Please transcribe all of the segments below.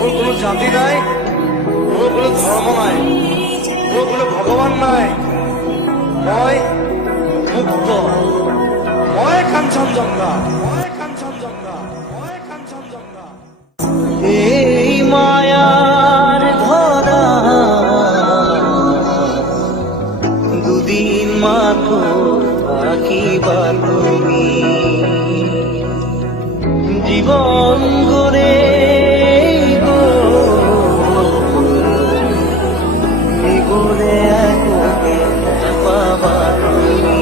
ওর কোনো জাতি নাই, ওর কোনো ধর্ম নাই, ওর কোনো ভগবান নাই। মই মুক্ত, মই কাঞ্চনজঙ্ঘা, মই কাঞ্চনজঙ্ঘা, মই কাঞ্চনজঙ্ঘা। এই মায়ার ধরা দুদিন মাত্র থাকিবা তুমি, জীবন গড়ে গড়ে পাবা তুমি।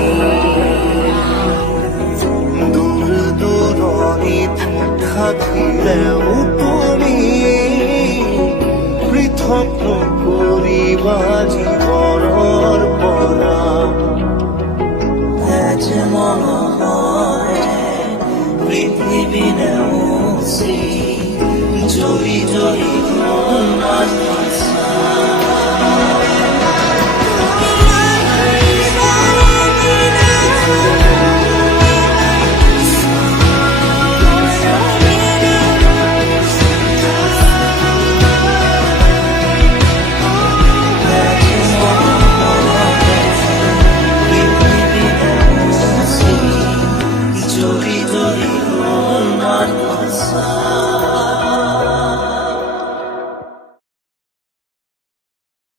দূর দূরণিতে থাকিলেও তুমি পৃথক করিবা জীবনের পরা। আজ মনে হয় পৃথিবী নেও